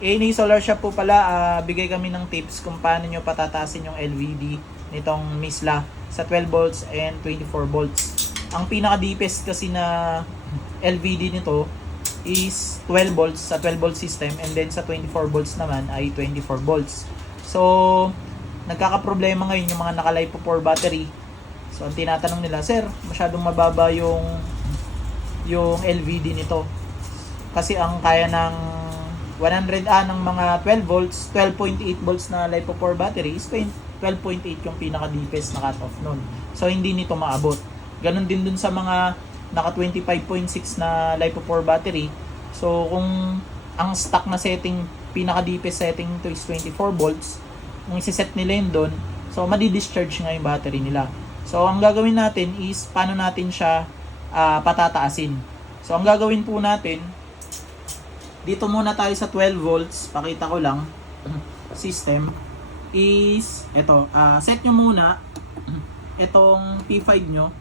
A&A Solar Shop po pala, bigay kami ng tips kung paano nyo patataasin yung LVD nitong Misla sa 12 volts and 24 volts. Ang pinaka-deepest kasi na LVD nito is 12 volts sa 12 volt system, and then sa 24 volts naman ay 24 volts. So, nagkakaproblema ngayon yung mga naka-LiPo 4 battery. So, ang tinatanong nila, sir, masyadong mababa yung LVD nito. Kasi ang kaya ng 100 ng mga 12 volts, 12.8 volts na LiPo 4 battery is 12.8 yung pinaka-deepest na cut-off nun. So, hindi nito maabot. Ganon din dun sa mga naka 25.6 na LiPo 4 battery. So, kung ang stock na setting, pinaka-deepest setting to is 24 volts, kung isi-set nila yun dun, so, madi-discharge nga yung battery nila. So, ang gagawin natin is, paano natin siya patataasin. So, ang gagawin po natin, dito muna tayo sa 12 volts, pakita ko lang, system, is, ito, set nyo muna, itong P5 nyo,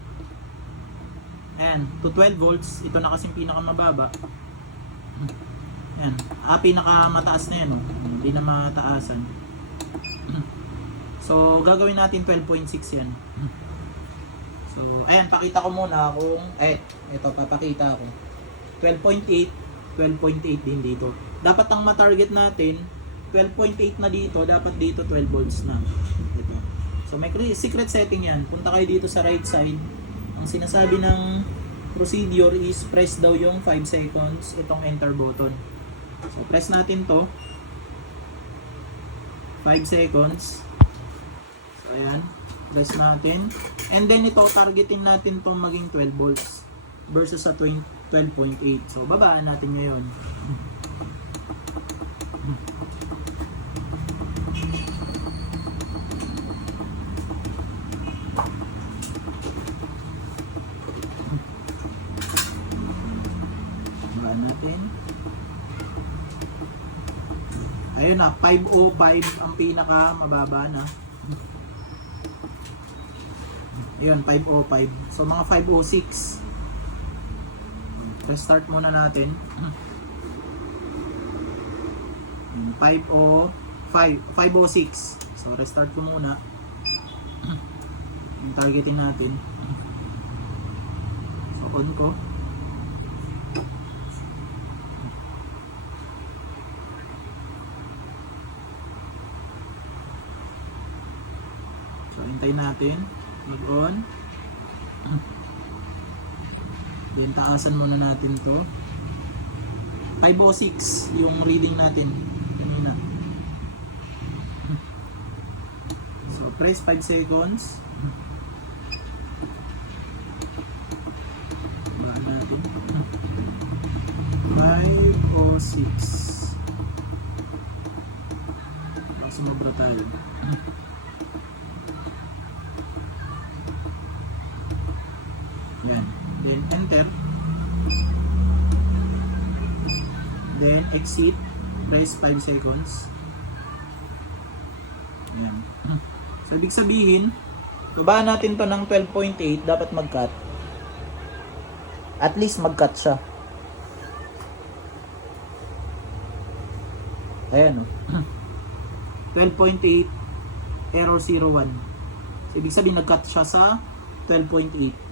ayan, to 12 volts, ito na kasing pinakamababa, ayan, pinakamataas na yan, hindi na mataasan. So, gagawin natin 12.6 yan. So, ayan, pakita ko muna kung, ito, papakita ko. 12.8, 12.8 din dito. Dapat ang ma-target natin, 12.8 na dito, dapat dito 12 volts na. Ito. So, may secret setting yan. Punta kayo dito sa right side. Ang sinasabi ng procedure is press daw yung 5 seconds, itong enter button. So, press natin to. 5 seconds. So, ayan. Press natin. And then ito, targetin natin itong maging 12 volts versus sa 12.8. So, babaan natin ngayon. Babaan natin. Ayun na, 505 ang pinaka mababa na. Ayun, 505. So, mga 506. Restart muna natin. 506. So, restart ko muna. Yung targetin natin. So, on ko. So, hintay natin. Mag-on. Then, taasan muna natin to. 506 yung reading natin kanina. So, press 5 seconds. Baan natin. 506. Baka sumobra tayo. Yan. Then enter. Then exit. Press 5 seconds. Yan. So, ibig sabihin, babaan natin to ng 12.8, dapat mag-cut. At least mag-cut siya. Ayan o. 12.8, error 01. So, ibig sabihin, nag-cut siya sa 12.8.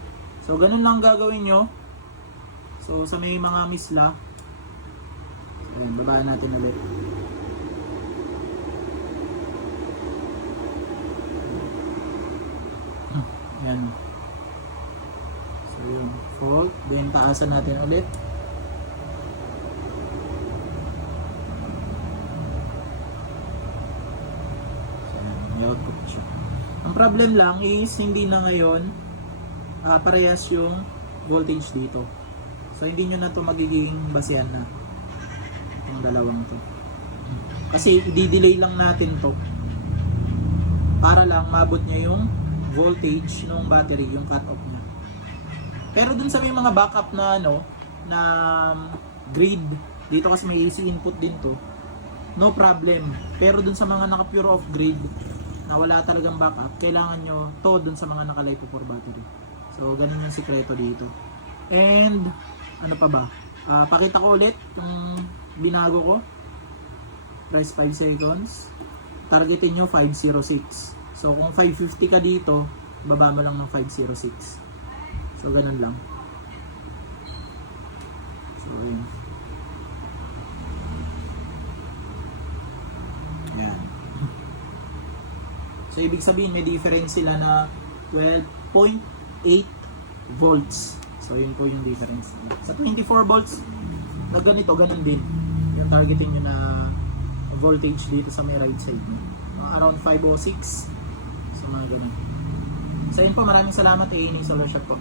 So, ganun lang gagawin nyo. So, sa may mga misla, ayan, babaan natin ulit. Ayan. So, yun. Fault. Then, taasan natin ulit. So, ayan. May output siya. Ang problem lang is, hindi na ngayon parehas yung voltage dito. So, hindi nyo na to magiging basehan na itong dalawang to. Kasi, i-delay lang natin to para lang mabot niya yung voltage ng battery, yung cut-off niya. Pero dun sa may mga backup na na grid, dito kasi may AC input din to, no problem. Pero dun sa mga naka-pure off grid na wala talagang backup, kailangan nyo to dun sa mga naka-LiPo 4 battery. So, ganun yung sikreto dito. And, ano pa ba? Pakita ko ulit yung binago ko. Rest 5 seconds. Targetin nyo 506. So kung 550 ka dito, baba mo lang ng 506. So ganun lang. So ayun. Yan. So ibig sabihin may difference sila na 12.8 volts. So yun po yung difference. Sa 24 volts na ganito, ganun din. Yung targetin nyo na voltage dito sa may right side nyo. Around 506. So mga ganun. So yun po, maraming salamat, A&A Solar Shop po.